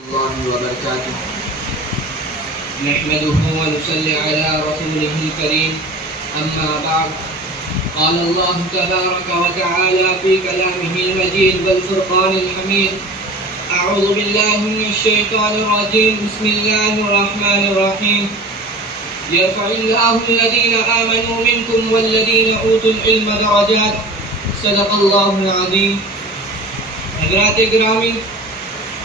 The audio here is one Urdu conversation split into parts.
الله وبركاته. نحمده ونصلي على رسوله الكريم. أما بعد، قال الله تبارك وتعالى في كلامه المجيد والفرقان الحميد: أعوذ بالله من الشيطان الرجيم. بسم الله الرحمن الرحيم. يرفع الله الذين آمنوا منكم والذين أوتوا العلم درجات. صدق الله العظيم. حضرات گرامی،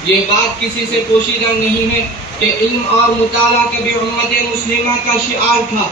یہ بات کسی سے پوشیدہ نہیں ہے کہ علم اور مطالعہ کبھی امت مسلمہ کا شعار تھا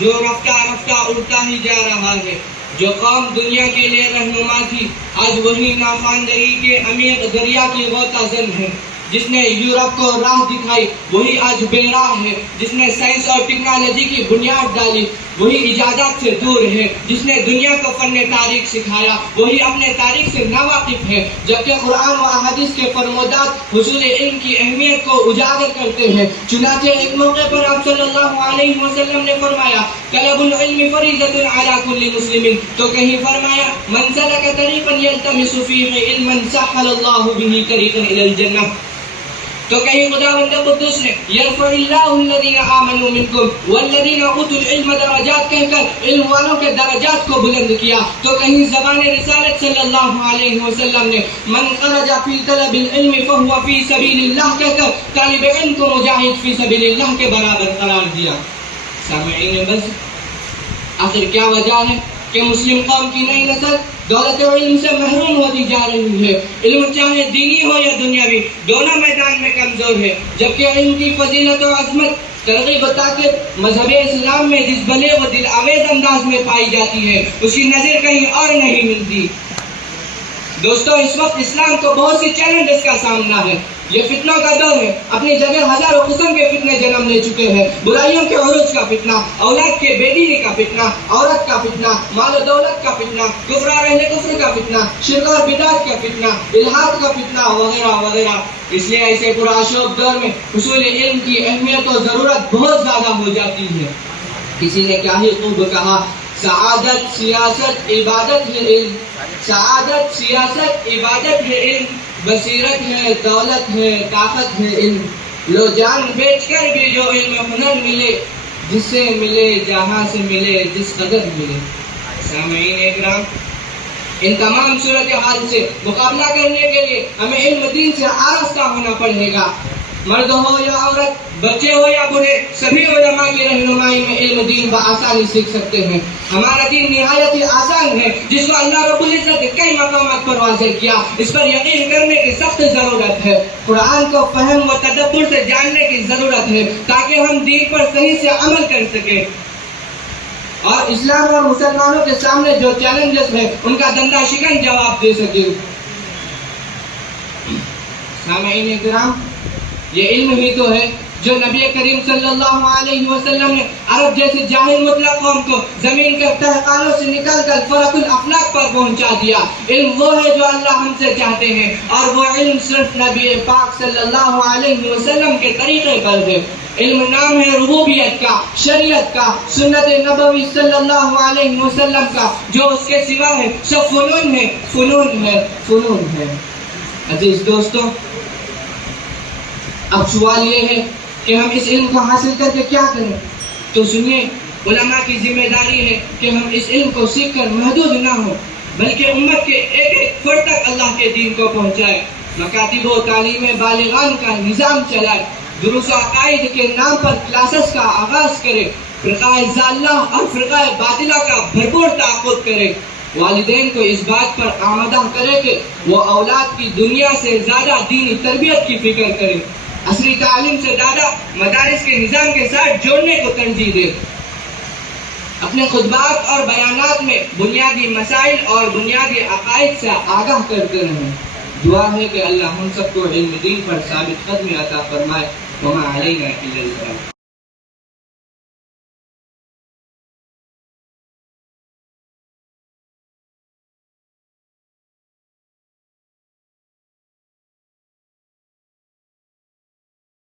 جو رفتہ رفتہ اڑتا ہی جا رہا ہے. جو قوم دنیا کے لیے رہنما تھی، آج وہی ناخواندگی کے عمیق دریا کی غوطہ زن ہے. جس نے یورپ کو راہ دکھائی وہی آج بے راہ ہے. جس نے سائنس اور ٹیکنالوجی کی بنیاد ڈالی وہی ایجادات سے دور ہے. جس نے دنیا کو فن تاریخ سکھایا وہی اپنے تاریخ سے ناواقف ہے. جبکہ قرآن و احادیث کے فرمودات حصول علم کی اہمیت کو اجاگر کرتے ہیں. چنانچہ ایک موقع پر آپ صلی اللہ علیہ وسلم نے فرمایا: طلب العلم فریضۃ علی کل مسلم. تو کہیں فرمایا: من سلک طریقا یلتمس فیہ علما سہل اللہ بہ طریقا الی الجنہ. تو کہیں خداوند قدوس نے یرفع اللہ الذین آمنوا منکم والذین اوتوا العلم درجات کہہ کر علم والوں کے درجات کو بلند کیا. تو کہیں زبان رسالت صلی اللہ علیہ وسلم نے من خرج فی طلب العلم فہو فی سبیل اللہ کہہ کر طالب علم کو مجاہد فی سبیل اللہ کے برابر قرار دیا. سامعین بس، آخر کیا وجہ ہے کہ مسلم قوم کی نئی نسل دولت و علم سے محروم ہوتی جا رہی ہے؟ علم چاہے دینی ہو یا دنیاوی، دونوں میدان میں کمزور ہے. جبکہ علم کی فضیلت و عظمت ترغیب طاقت مذہب اسلام میں جس بھلے و دل آویز انداز میں پائی جاتی ہے اس کی نظر کہیں اور نہیں ملتی. دوستو، اس وقت اسلام کو بہت سی چیلنجز کا سامنا ہے. یہ فتنوں کا دور ہے. اپنی جگہ ہزاروں قسم کے فتنے جنم لے چکے ہیں. برائیوں کے عروج کا فتنہ، اولاد کے بے دینی کا فتنہ، عورت کا فتنہ، مال و دولت کا فتنہ، کفر اور اہل کفر کا فتنہ، شرک اور بدعت کا فتنہ، الحاد کا فتنہ وغیرہ وغیرہ. اس لیے ایسے پرآشوب دور میں حصول علم کی اہمیت و ضرورت بہت زیادہ ہو جاتی ہے. کسی نے کیا ہی خوب کہا: سعادت سیاست عبادت ہے علم. سعادت سیاست عبادت ہے علم. بصیرت ہے، دولت ہے، طاقت ہے علم. لو جان بیچ کر بھی جو علم ہنر ملے، جس سے ملے جہاں سے ملے جس قدر ملے. سامعین اکرام، ان تمام صورتحال سے مقابلہ کرنے کے لیے ہمیں علم دین سے آراستہ ہونا پڑے گا. مرد ہو یا عورت، بچے ہو یا بوڑھے، سبھی علماء کی رہنمائی میں علم دین بآسانی سیکھ سکتے ہیں. ہمارا دین نہایت ہی آسان ہے جس کو اللہ رب العزت نے کئی مقامات پر واضح کیا. اس پر یقین کرنے کی سخت ضرورت ہے. قرآن کو فہم و تدبر سے جاننے کی ضرورت ہے تاکہ ہم دین پر صحیح سے عمل کر سکیں اور اسلام اور مسلمانوں کے سامنے جو چیلنجز ہیں ان کا دندہ شکن جواب دے سکیں. سامعین کرام، یہ علم ہی تو ہے جو نبی کریم صلی اللہ علیہ وسلم نے عرب جیسی جاہل مطلق قوم کو زمین کے تہ خانوں سے نکال کر فرق الافلاق پر پہنچا دیا. علم وہ ہے جو اللہ ہم سے چاہتے ہیں اور وہ علم صرف نبی پاک صلی اللہ علیہ وسلم کے طریقے پر ہے. علم نام ہے ربوبیت کا، شریعت کا، سنت نبوی صلی اللہ علیہ وسلم کا. جو اس کے سوا ہے سب فنون ہے، فنون ہے، فنون ہے. عزیز دوستو، اب سوال یہ ہے کہ ہم اس علم کو حاصل کر کے کیا کریں؟ تو سنیے، علماء کی ذمہ داری ہے کہ ہم اس علم کو سیکھ کر محدود نہ ہوں بلکہ امت کے ایک ایک فرد تک اللہ کے دین کو پہنچائے. مکاتب و تعلیم بالغان کا نظام چلائے. دروس و عقائد کے نام پر کلاسز کا آغاز کرے. فرقہ ضالہ اور فرقہ باطلہ کا بھرپور تعاقب کرے. والدین کو اس بات پر آمادہ کرے کہ وہ اولاد کی دنیا سے زیادہ دینی تربیت کی فکر کرے. عصری تعلیم سے زیادہ مدارس کے نظام کے ساتھ جوڑنے کو ترجیح دے. اپنے خطبات اور بیانات میں بنیادی مسائل اور بنیادی عقائد سے آگاہ کرتے رہیں. دعا ہے کہ اللہ ہم سب کو علم دین پر ثابت قدمی عطا فرمائے. وما علینا الا البلاغ.